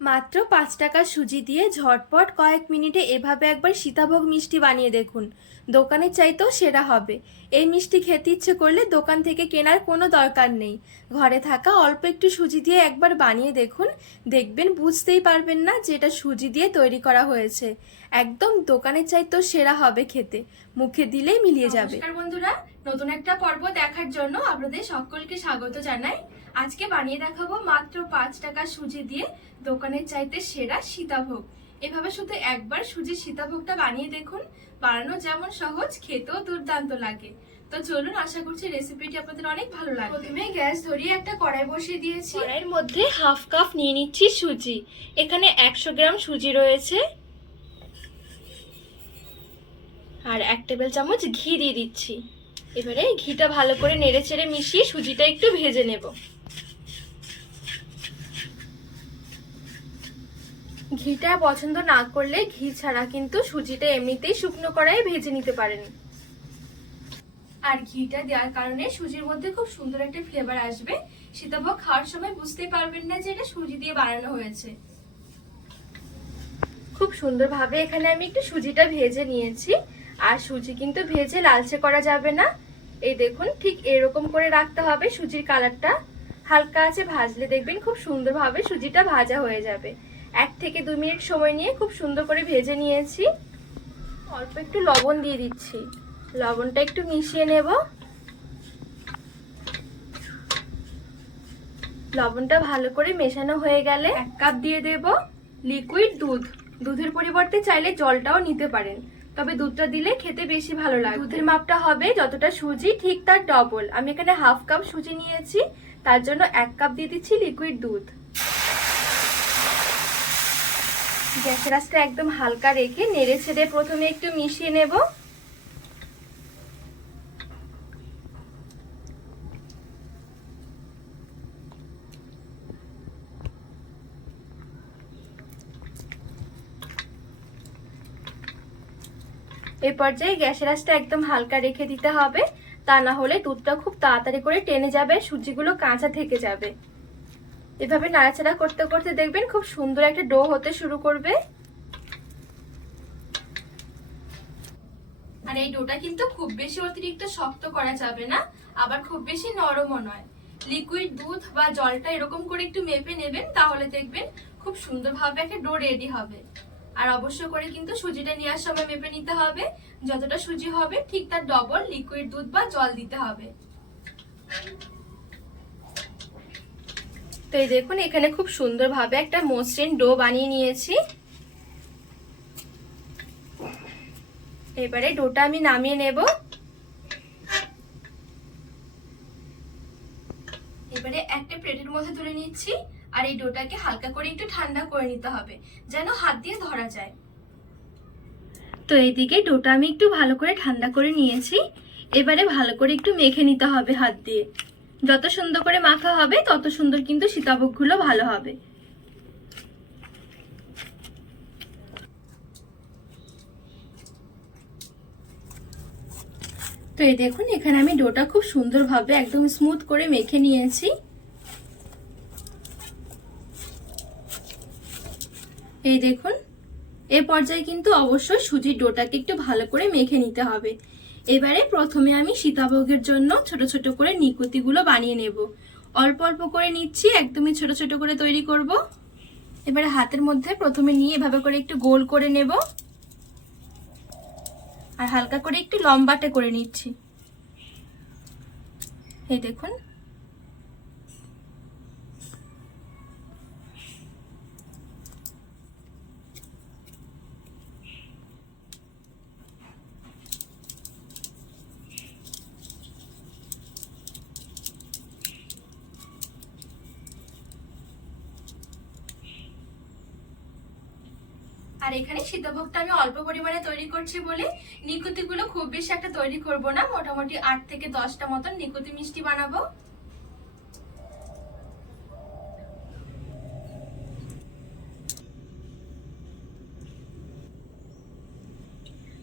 মাত্র পাঁচ টাকা সুজি দিয়ে ঝটপট কয়েক মিনিটে এভাবে একবার সীতাভোগ মিষ্টি বানিয়ে দেখুন। দোকানের চাইতেও সেরা হবে। এই মিষ্টি খেতে ইচ্ছে করলে দোকান থেকে কেনার কোনো দরকার নেই। ঘরে থাকা অল্প একটু সুজি দিয়ে একবার বানিয়ে দেখুন। দেখবেন বুঝতেই পারবেন না যে এটা সুজি দিয়ে তৈরি করা হয়েছে। একদম দোকানের চাইতেও সেরা হবে খেতে। মুখে দিলেই মিলিয়ে যাবে। বন্ধুরা, নতুন একটা পর্ব দেখার জন্য আপনাদের সকলকে স্বাগত জানাই। আজকে বানিয়ে দেখাবো মাত্র পাঁচ টাকা সুজি দিয়ে দোকানের চাইতে সেরা সীতাভোগ। এভাবে শুধু একবার সুজির সীতাভোগটা বানিয়ে দেখুন। বানানো যেমন সহজ খেতেও দুর্দান্ত লাগে। তো চলুন আশা করছি রেসিপিটি আপনাদের অনেক ভালো লাগবে। প্রথমে গ্যাস ধরিয়ে একটা কড়াই বসিয়ে দিয়েছি। কড়াইয়ের মধ্যে হাফ কাপ নিয়ে নিচ্ছি সুজি। এখানে একশো গ্রাম সুজি রয়েছে। আর এক টেবিল চামচ ঘি দিয়ে দিচ্ছি। এবারে ঘিটা ভালো করে নেড়ে চেড়ে মিশিয়ে সুজিটা একটু ভেজে নেব। ঘিটা পছন্দ না করলে ঘি ছাড়া কিন্তু সুজিটা এমনিতেই শুকনো কড়াই ভেজে নিতে পারেন। আর ঘিটা দেওয়ার কারণে সুজির মধ্যে খুব সুন্দর একটা ফ্লেভার আসবে। সীতাভোগ খাওয়ার সময় বুঝতেই পারবেন না যে এটা সুজি দিয়ে বানানো হয়েছে। খুব সুন্দরভাবে এখানে আমি একটু সুজিটা ভেজে নিয়েছি। আর সুজি কিন্তু ভেজে লালচে করা যাবে না। এই দেখুন, ঠিক এরকম করে রাখতে হবে সুজির কালারটা হালকা আছে ভাজলে দেখবেন খুব সুন্দরভাবে সুজিটা ভাজা হয়ে যাবে। এক থেকে দুই মিনিট সময় নিয়ে খুব সুন্দর করে ভেজে নিয়েছি। অল্প একটু লবণ দিয়ে দিচ্ছি। লবণটা একটু মিশিয়ে নেব। লবণটা ভালো করে মেশানো হয়ে গেলে এক কাপ দিয়ে দেব লিকুইড দুধ। দুধের পরিবর্তে চাইলে জলটাও নিতে পারেন। তবে দুধটা দিলে খেতে বেশি ভালো লাগে। দুধের মাপটা হবে যতটা সুজি, ঠিক তার ডবল আমি এখানে হাফ কাপ সুজি নিয়েছি। তার জন্য এক কাপ দিয়ে দিচ্ছি লিকুইড দুধ। গ্যাসের আঁচটা একদম হালকা রেখে নেড়ে ছেড়ে প্রথমে একটু মিশিয়ে নেব। এই পর্যায়ে গ্যাসের আঁচটা একদম হালকা রেখে দিতে হবে। তা না হলে দুধটা খুব তাড়াতাড়ি করে টেনে যাবে সুজিগুলো কাঁচা থেকে যাবে। এভাবে নাড়াচাড়া করতে করতে দেখবেন খুব সুন্দর একটা ডো হতে শুরু করবে। আর এই ডোটা কিন্তু খুব বেশি অতিরিক্ত শক্ত করা যাবে না, আবার খুব বেশি নরমও নয়। লিকুইড দুধ বা জলটা এরকম করে একটু মেপে নেবেন, তাহলে দেখবেন খুব সুন্দরভাবে একটা ডো রেডি হবে। আর অবশ্য করে কিন্তু সুজিটা নেওয়ার সময় মেপে নিতে হবে, যতটা সুজি হবে ঠিক তার ডবল লিকুইড দুধ বা জল দিতে হবে। তো এই দেখুন, এখানে খুব সুন্দরভাবে একটা মসৃণ ডো বানিয়ে নিয়েছি। এবারে ডোটা আমি নামিয়ে নেব। এবারে একটা প্লেটের মধ্যে তুলে নিচ্ছি, আর এই ডোটাকে হালকা করে একটু ঠান্ডা করে নিতে হবে, যেন হাত দিয়ে ধরা যায়। তো এইদিকে ডোটা আমি একটু ভালো করে ঠান্ডা করে নিয়েছি। এবারে ভালো করে একটু মেখে নিতে হবে হাত দিয়ে। যত সুন্দর করে মাখা হবে, তত সুন্দর কিন্তু সীতাভোগগুলো ভালো হবে। তো এই দেখুন, এখানে আমি ডোটা খুব সুন্দরভাবে একদম স্মুথ করে মেখে নিয়েছি। এই দেখুন, এ পর্যায়ে কিন্তু অবশ্যই সুজির ডোটাকে একটু ভালো করে মেখে নিতে হবে। এবারে প্রথমে আমি সীতাভোগের জন্য ছোট ছোট করে নিকুতিগুলো বানিয়ে নেব। অল্প অল্প করে নিচ্ছি, একদমই ছোট ছোট করে তৈরি করব। এবারে হাতের মধ্যে প্রথমে নিয়ে এভাবে করে একটু গোল করে নেব। আর হালকা করে একটু লম্বাটে করে নিচ্ছি। এই দেখুন আর এখানে সীতাভোগটা আমি অল্প পরিমাণে তৈরি করছি বলে নিকুতিগুলো খুব বেশি একটা তৈরি করব না। মোটামুটি আট থেকে দশটা মতন নিকুতি মিষ্টি বানাবো।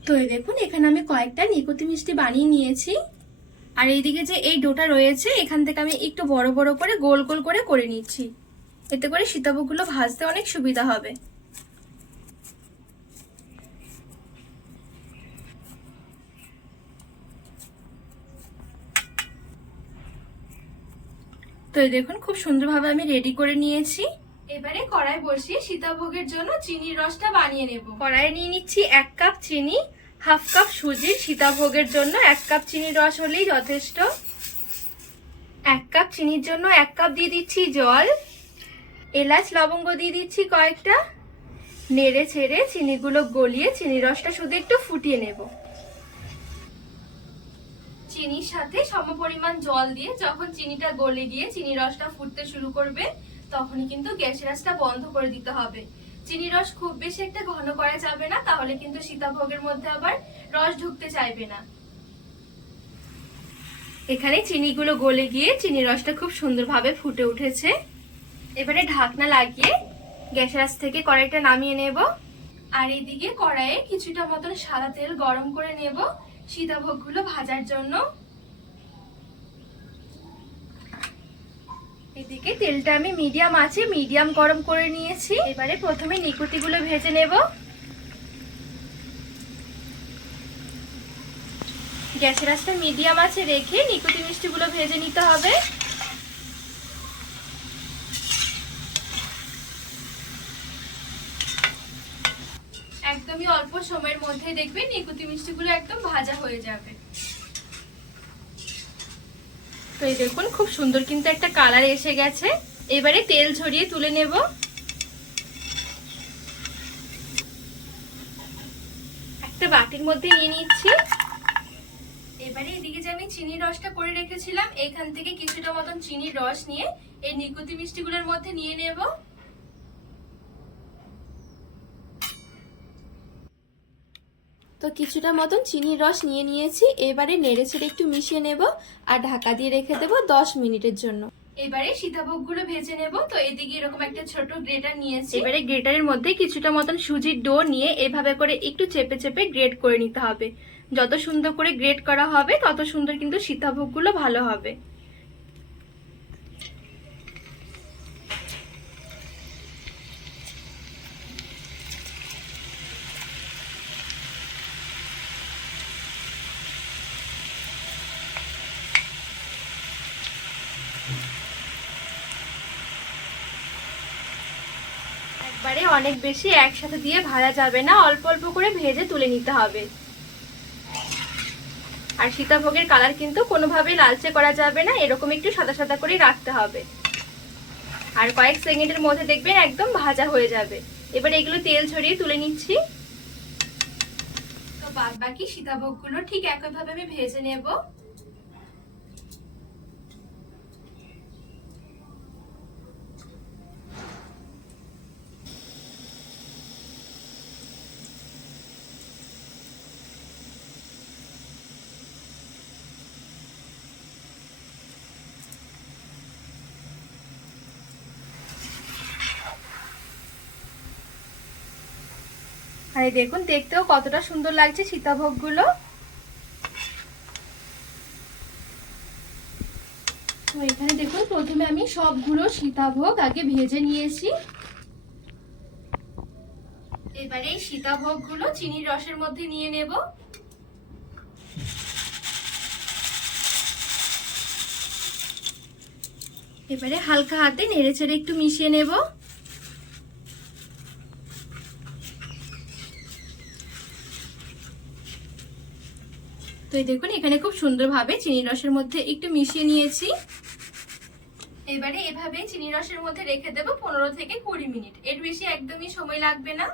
তো দেখুন, এখানে আমি কয়েকটা নিকুতি মিষ্টি বানিয়ে নিয়েছি। আর এইদিকে যে এই ডোটা রয়েছে, এখান থেকে আমি একটু বড় বড় করে গোল গোল করে করে নিচ্ছি। এতে করে সীতাভোগগুলো ভাজতে অনেক সুবিধা হবে। তো এই দেখুন খুব সুন্দরভাবে আমি রেডি করে নিয়েছি। এবারে কড়াই বসিয়ে সীতাভোগের জন্য চিনির রসটা বানিয়ে নেব। কড়াইয়ে নিয়ে নিচ্ছি এক কাপ চিনি হাফ কাপ সুজি। সীতাভোগের জন্য এক কাপ চিনির রস হলেই যথেষ্ট। এক কাপ চিনির জন্য এক কাপ দিয়ে দিচ্ছি জল। এলাচ লবঙ্গ দিয়ে দিচ্ছি কয়েকটা। নেড়ে ছেড়ে চিনিগুলো গলিয়ে চিনি রসটা শুধু একটু ফুটিয়ে নেব। চিনির সাথে সমপরিমাণ জল দিয়ে যখন চিনিটা গলে গিয়ে চিনি রসটা ফুটতে শুরু করবে, তখনই কিন্তু গ্যাসের আঁচটা বন্ধ করে দিতে হবে। চিনি রস খুব বেশি একটা ঘন করা যাবে না, তাহলে কিন্তু সীতাভোগের মধ্যে আবার রস ঢুকতে চাইবে না। এখানে চিনিগুলো গলে গিয়ে চিনি রসটা খুব সুন্দরভাবে ফুটে উঠেছে। এবারে ঢাকনা লাগিয়ে গ্যাসের আঁচ থেকে কড়াইটা নামিয়ে নেব। আর এইদিকে কড়াইয়ে কিছুটা মতন সাদা তেল গরম করে নেব। সীতাভোগগুলো ভাজার জন্য। এদিকে তেলটা আমি মিডিয়াম আছে, মিডিয়াম গরম করে নিয়েছি। এবারে প্রথমে নিকুতিগুলো ভেজে নেব। গ্যাসের আস্তে মিডিয়াম আছে রেখে নিকুতি মিষ্টিগুলো ভেজে নিতে হবে একদমই অল্প সময়ের মধ্যে দেখবে নিকুতি মিষ্টিগুলো একদম ভাজা হয়ে যাবে। তো এই দেখুন খুব সুন্দর কিন্তু একটা কালার এসে গেছে। এবারে তেল ঝরিয়ে তুলে নেব। একটা বাটির মধ্যে নিয়ে নিচ্ছি। এবারে এদিকে যে আমি চিনির রসটা করে রেখেছিলাম এখান থেকে কিছুটা মতন চিনির রস নিয়ে এই নিকুতি মিষ্টিগুলোর মধ্যে নিয়ে নেব। তো কিছুটা মতন চিনির রস নিয়ে নিয়েছি এবারে নেড়ে ছেড়ে একটু মিশিয়ে নেব আর ঢাকা দিয়ে রেখে দেব দশ মিনিটের জন্য। এবারে সীতাভোগগুলো ভেজে নেব তো এদিকে এরকম একটা ছোট গ্রেটার নিয়েছি। এবারে গ্রেটারের মধ্যে কিছুটা মতন সুজির ডো নিয়ে এভাবে করে একটু চেপে চেপে গ্রেট করে নিতে হবে। যত সুন্দর করে গ্রেট করা হবে তত সুন্দর কিন্তু সীতাভোগগুলো ভালো হবে। একবারে অনেক বেশি একসাথে দিয়ে ভাজা যাবে না, অল্প অল্প করে ভেজে তুলে নিতে হবে। আর সীতাভোগের কালার কিন্তু কোনোভাবেই লালচে করা যাবে না, এরকম একটু সাদা সাদা করে রাখতে হবে। আর কয়েক সেকেন্ডের মধ্যে দেখবেন একদম ভাজা হয়ে যাবে। এবার এগুলো তেল ছড়িয়ে তুলে নিচ্ছি। তো বাদ বাকি সীতাভোগগুলো ঠিক একইভাবে আমি ভেজে নেব। এই দেখুন, দেখতেও কতটা সুন্দর লাগছে সীতাভোগগুলো। তো এখানে দেখুন, প্রথমে আমি সবগুলো সীতাভোগ আগে ভেজে নিয়েছি। এবারে এই সীতাভোগগুলো চিনির রসের মধ্যে নিয়ে নেব। এবারে হালকা হাতে নেড়ে চেড়ে একটু মিশিয়ে নেব। এই দেখুন, এখানে খুব সুন্দরভাবে চিনি রসের মধ্যে একটু মিশিয়ে নিয়েছি। এবারে এভাবে চিনি রসের মধ্যে রেখে দেবো পনেরো থেকে কুড়ি মিনিট। এর বেশি একদমই সময় লাগবে না।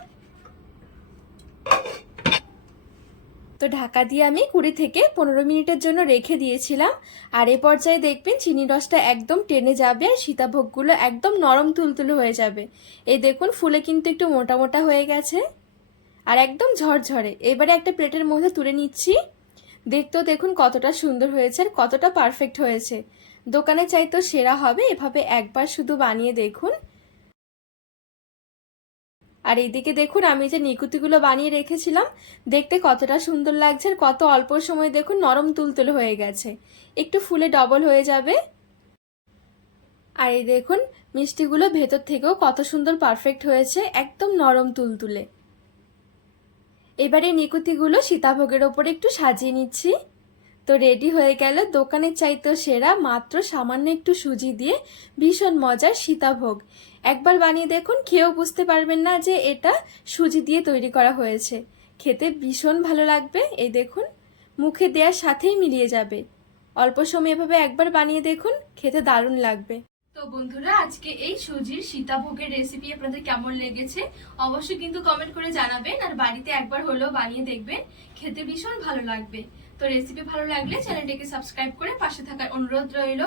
তো ঢাকা দিয়ে আমি কুড়ি থেকে পনেরো মিনিটের জন্য রেখে দিয়েছিলাম। আর এ পর্যায়ে দেখবেন চিনি রসটা একদম টেনে যাবে আর সীতাভোগগুলো একদম নরম তুলতুলে হয়ে যাবে। এই দেখুন, ফুলে কিন্তু একটু মোটা মোটা হয়ে গেছে। আর একদম ঝরঝরে। এবারে একটা প্লেটের মধ্যে তুলে নিচ্ছি। দেখতেও দেখুন কতটা সুন্দর হয়েছে আর কতটা পারফেক্ট হয়েছে। দোকানে চাইতো সেরা হবে, এভাবে একবার শুধু বানিয়ে দেখুন। আর এইদিকে দেখুন আমি যে নিকুতিগুলো বানিয়ে রেখেছিলাম, দেখতে কতটা সুন্দর লাগছে আর কত অল্প সময় দেখুন নরম তুলতুলে হয়ে গেছে। একটু ফুলে ডবল হয়ে যাবে। আর এই দেখুন মিষ্টিগুলো ভেতর থেকেও কত সুন্দর পারফেক্ট হয়েছে, একদম নরম তুলতুলে। এবারে নিকুতিগুলো সীতাভোগের ওপরে একটু সাজিয়ে নিচ্ছি। তো রেডি হয়ে গেল দোকানের চাইতেও সেরা, মাত্র সামান্য একটু সুজি দিয়ে ভীষণ মজার সীতাভোগ। একবার বানিয়ে দেখুন, খেয়েও বুঝতে পারবেন না যে এটা সুজি দিয়ে তৈরি করা হয়েছে। খেতে ভীষণ ভালো লাগবে, এই দেখুন, মুখে দেওয়ার সাথেই মিলিয়ে যাবে। অল্প সময় এভাবে একবার বানিয়ে দেখুন, খেতে দারুণ লাগবে। তো বন্ধুরা, আজকে এই সুজির সীতাভোগের রেসিপি আপনাদের কেমন লেগেছে অবশ্যই কিন্তু কমেন্ট করে জানাবেন আর বাড়িতে একবার হলেও বানিয়ে দেখবেন, খেতে ভীষণ ভালো লাগবে। তো রেসিপি ভালো লাগলে চ্যানেলটিকে সাবস্ক্রাইব করে পাশে থাকার অনুরোধ রইল।